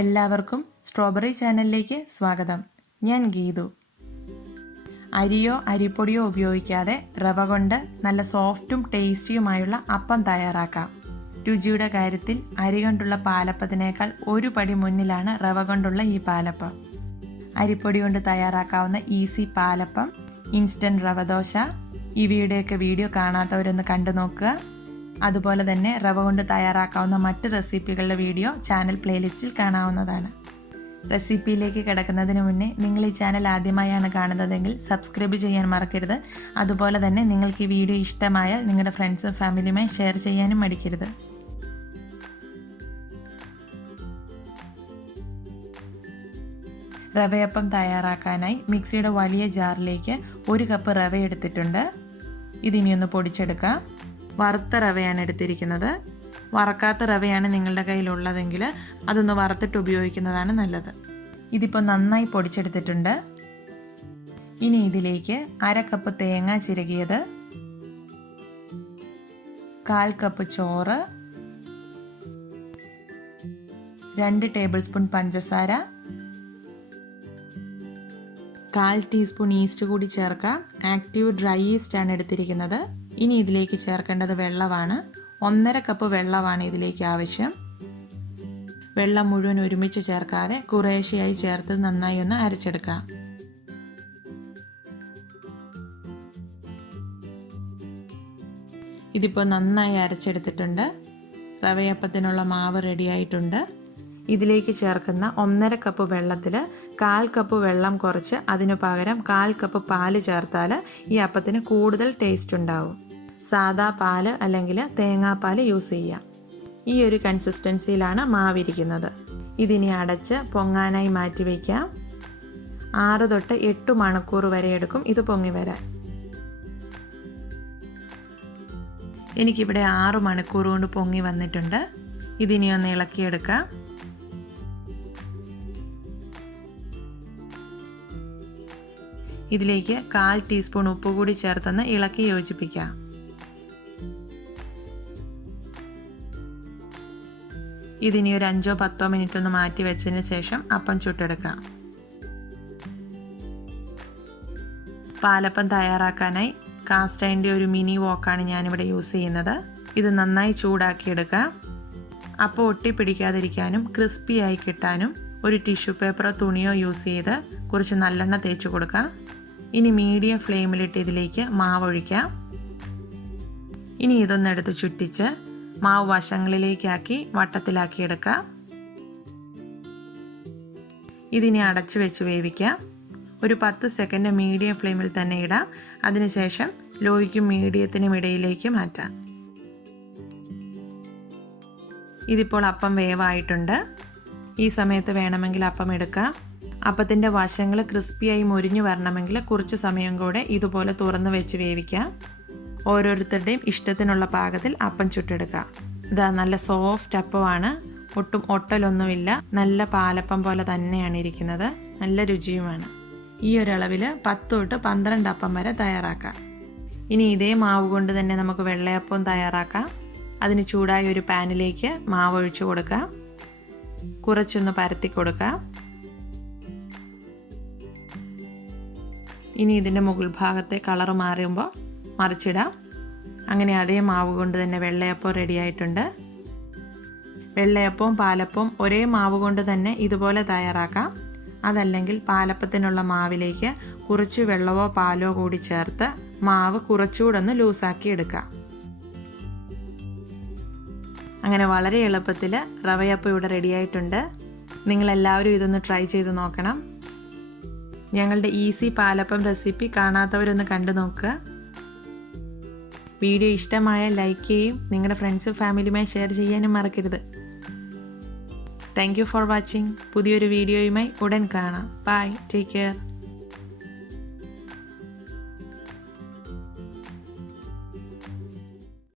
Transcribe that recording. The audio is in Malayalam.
എല്ലാവർക്കും സ്ട്രോബെറി ചാനലിലേക്ക് സ്വാഗതം. ഞാൻ ഗീതു. അരിയോ അരിപ്പൊടിയോ ഉപയോഗിക്കാതെ റവ കൊണ്ട് നല്ല സോഫ്റ്റും ടേസ്റ്റിയുമായുള്ള അപ്പം തയ്യാറാക്കാം. രുചിയുടെ കാര്യത്തിൽ അരി കൊണ്ടുള്ള പാലപ്പത്തിനേക്കാൾ ഒരു പടി മുന്നിലാണ് റവ കൊണ്ടുള്ള ഈ പാലപ്പം. അരിപ്പൊടി കൊണ്ട് തയ്യാറാക്കാവുന്ന ഈസി പാലപ്പം, ഇൻസ്റ്റൻറ്റ് റവ ദോശ, ഇവയുടെയൊക്കെ വീഡിയോ കാണാത്തവരൊന്ന് കണ്ടു നോക്കുക. അതുപോലെ തന്നെ റവ കൊണ്ട് തയ്യാറാക്കാവുന്ന മറ്റ് റെസിപ്പികളുടെ വീഡിയോ ചാനൽ പ്ലേലിസ്റ്റിൽ കാണാവുന്നതാണ്. റെസിപ്പിയിലേക്ക് കിടക്കുന്നതിന് മുന്നേ നിങ്ങൾ ഈ ചാനൽ ആദ്യമായാണ് കാണുന്നതെങ്കിൽ സബ്സ്ക്രൈബ് ചെയ്യാൻ മറക്കരുത്. അതുപോലെ തന്നെ നിങ്ങൾക്ക് ഈ വീഡിയോ ഇഷ്ടമായാൽ നിങ്ങളുടെ ഫ്രണ്ട്സും ഫാമിലിയുമായി ഷെയർ ചെയ്യാനും മടിക്കരുത്. റവയപ്പം തയ്യാറാക്കാനായി മിക്സിയുടെ വലിയ ജാറിലേക്ക് 1 കപ്പ് റവ എടുത്തിട്ടുണ്ട്. ഇതിനിയൊന്ന് പൊടിച്ചെടുക്കാം. വറുത്ത റവയാണ് എടുത്തിരിക്കുന്നത്. വറക്കാത്ത റവയാണ് നിങ്ങളുടെ കയ്യിലുള്ളതെങ്കിൽ അതൊന്ന് വറുത്തിട്ട് ഉപയോഗിക്കുന്നതാണ് നല്ലത്. ഇതിപ്പോൾ നന്നായി പൊടിച്ചെടുത്തിട്ടുണ്ട്. ഇനി ഇതിലേക്ക് 1/2 കപ്പ് തേങ്ങ ചിരകിയത്, 1/4 കപ്പ് ചോറ്, 2 ടേബിൾ സ്പൂൺ പഞ്ചസാര, 1/4 ടീസ്പൂൺ ഈസ്റ്റ് കൂടി ചേർക്കാം. ആക്റ്റീവ് ഡ്രൈ ഈസ്റ്റ് ആണ് എടുത്തിരിക്കുന്നത്. ഇനി ഇതിലേക്ക് ചേർക്കേണ്ടത് വെള്ളമാണ്. 1/2 കപ്പ് വെള്ളമാണ് ഇതിലേക്ക് ആവശ്യം. വെള്ളം മുഴുവൻ ഒരുമിച്ച് ചേർക്കാതെ കുറേശ്ശെയായി ചേർത്ത് നന്നായി ഒന്ന് അരച്ചെടുക്കാം. ഇതിപ്പോൾ നന്നായി അരച്ചെടുത്തിട്ടുണ്ട്. റവയപ്പത്തിനുള്ള മാവ് റെഡിയായിട്ടുണ്ട്. ഇതിലേക്ക് ചേർക്കുന്ന 1/2 കപ്പ് വെള്ളത്തിൽ 1/4 കപ്പ് വെള്ളം കുറച്ച് അതിനു പകരം 1/4 കപ്പ് പാല് ചേർത്താൽ ഈ അപ്പത്തിന് കൂടുതൽ ടേസ്റ്റ് ഉണ്ടാവും. സാദാ പാല് അല്ലെങ്കിൽ തേങ്ങാപ്പാൽ യൂസ് ചെയ്യാം. ഈ ഒരു കൺസിസ്റ്റൻസിയിലാണ് മാവിരിക്കുന്നത്. ഇതിനി അടച്ച് പൊങ്ങാനായി മാറ്റി വയ്ക്കാം. 6 തൊട്ട് 8 മണിക്കൂർ വരെ എടുക്കും ഇത് പൊങ്ങി വരാൻ. എനിക്കിവിടെ 6 മണിക്കൂർ കൊണ്ട് പൊങ്ങി വന്നിട്ടുണ്ട്. ഇതിനി ഒന്ന് ഇളക്കിയെടുക്കാം. ഇതിലേക്ക് 1/4 ടീസ്പൂൺ ഉപ്പ് കൂടി ചേർത്തൊന്ന് ഇളക്കി യോജിപ്പിക്കാം. ഇതിനി ഒരു 5-10 മിനിറ്റ് ഒന്ന് മാറ്റി വെച്ചതിന് ശേഷം അപ്പം ചുട്ടെടുക്കാം. പാലപ്പം തയ്യാറാക്കാനായി കാസ്റ്റ് അയണിൻ്റെ ഒരു മിനി വോക്കാണ് ഞാനിവിടെ യൂസ് ചെയ്യുന്നത്. ഇത് നന്നായി ചൂടാക്കിയെടുക്കാം. അപ്പം ഒട്ടിപ്പിടിക്കാതിരിക്കാനും ക്രിസ്പിയായി കിട്ടാനും ഒരു ടിഷ്യൂ പേപ്പറോ തുണിയോ യൂസ് ചെയ്ത് കുറച്ച് നല്ലെണ്ണ തേച്ച് കൊടുക്കാം. ഇനി മീഡിയം ഫ്ലെയിമിലിട്ട് ഇതിലേക്ക് മാവ് ഒഴിക്കാം. ഇനി ഇതൊന്നെടുത്ത് ചുറ്റിച്ച് മാവ് വശങ്ങളിലേക്കാക്കി വട്ടത്തിലാക്കിയെടുക്കാം. ഇതിനെ അടച്ചു വെച്ച് വേവിക്കാം. ഒരു 10 സെക്കൻഡ് മീഡിയം ഫ്ലെയിമിൽ തന്നെ ഇടാം. അതിനുശേഷം ലോയ്ക്കും മീഡിയത്തിനും ഇടയിലേക്ക് മാറ്റാം. ഇതിപ്പോൾ അപ്പം വേവായിട്ടുണ്ട്. ഈ സമയത്ത് വേണമെങ്കിൽ അപ്പം എടുക്കാം. അപ്പത്തിൻ്റെ വശങ്ങൾ ക്രിസ്പിയായി മൊരിഞ്ഞു വരണമെങ്കിൽ കുറച്ച് സമയം കൂടെ ഇതുപോലെ തുറന്ന് വെച്ച് വേവിക്കാം. ഓരോരുത്തരുടെയും ഇഷ്ടത്തിനുള്ള പാകത്തിൽ അപ്പം ചുട്ടെടുക്കാം. ഇതാ നല്ല സോഫ്റ്റ് അപ്പമാണ്. ഒട്ടും ഒട്ടലൊന്നുമില്ല. നല്ല പാലപ്പം പോലെ തന്നെയാണ് ഇരിക്കുന്നത്. നല്ല രുചിയുമാണ്. ഈ ഒരളവിൽ 10 തൊട്ട് 12 അപ്പം വരെ തയ്യാറാക്കാം. ഇനി ഇതേ മാവ് കൊണ്ട് തന്നെ നമുക്ക് വെള്ളയപ്പം തയ്യാറാക്കാം. അതിന് ചൂടായ ഒരു പാനിലേക്ക് മാവ് ഒഴിച്ചു കൊടുക്കാം. കുറച്ചൊന്ന് പരത്തി കൊടുക്കാം. ഇനി ഇതിൻ്റെ മുകൾ ഭാഗത്തെ കളറ് മാറുമ്പോൾ മറിച്ചിടാം. അങ്ങനെ അതേ മാവ് കൊണ്ട് തന്നെ വെള്ളയപ്പം റെഡിയായിട്ടുണ്ട്. വെള്ളയപ്പവും പാലപ്പവും ഒരേ മാവ് കൊണ്ട് തന്നെ ഇതുപോലെ തയ്യാറാക്കാം. അതല്ലെങ്കിൽ പാലപ്പത്തിനുള്ള മാവിലേക്ക് കുറച്ച് വെള്ളമോ പാലോ കൂടി ചേർത്ത് മാവ് കുറച്ചുകൂടെ ലൂസാക്കി എടുക്കാം. അങ്ങനെ വളരെ എളുപ്പത്തിൽ റവയപ്പം ഇവിടെ റെഡിയായിട്ടുണ്ട്. നിങ്ങളെല്ലാവരും ഇതൊന്ന് ട്രൈ ചെയ്ത് നോക്കണം. ഞങ്ങളുടെ ഈസി പാലപ്പം റെസിപ്പി കാണാത്തവരൊന്ന് കണ്ടു നോക്കുക. വീഡിയോ ഇഷ്ടമായാൽ ലൈക്ക് ചെയ്യും. നിങ്ങളുടെ ഫ്രണ്ട്സും ഫാമിലിയുമായി ഷെയർ ചെയ്യാനും മറക്കരുത്. Thank you for watching. പുതിയൊരു വീഡിയോയുമായി ഉടൻ കാണാം. ബൈ. Take care.